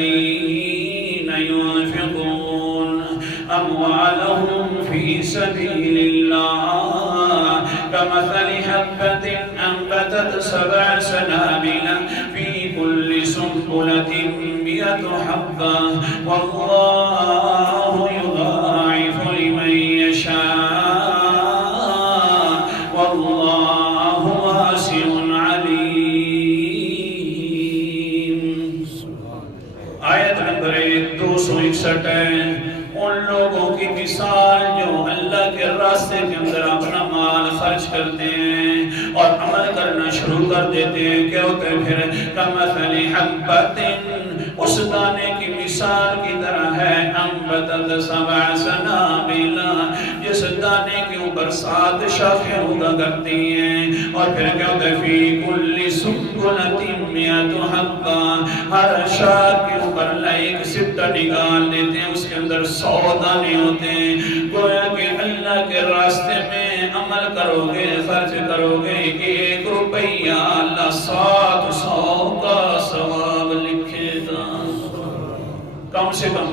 मसलुल्लज़ीना युनफ़िक़ून अम्वालहुम फ़ी सबीलिल्लाह कमसलि हब्बतिन अम्बतत सबअ सनाबिला फ़ी कुल्लि सुंबुलतिन मिअतु हब्बा वल्लाहु युज़ाइफ़ु लिमन यशा वल्लाहु वासिउन अलीम। आयत नंबर 261 है। उन लोगों की मिसाल जो अल्लाह के रास्ते के अंदर अपना माल खर्च करते हैं और अमल करना शुरू कर देते हैं, क्या होता है फिर? कमसली हब्बतिन, उस दाने की मिसाल की तरह है, अम्बतत सबअ सनाबिला, जिस दाने के ऊपर 7 शाखें उगा करती हैं। और फिर क्या होता है? फी कुल्ली सुंबुलतिन मिअतु हब्बा, हर शाख के ऊपर एक सिट्टा निकाल देते हैं, उसके अंदर 100 दाने होते हैं। गोया कि अल्लाह के रास्ते में अमल करोगे, खर्च करोगे कि 1 रुपया अल्लाह 700 का सवाब लिखेगा कम से कम।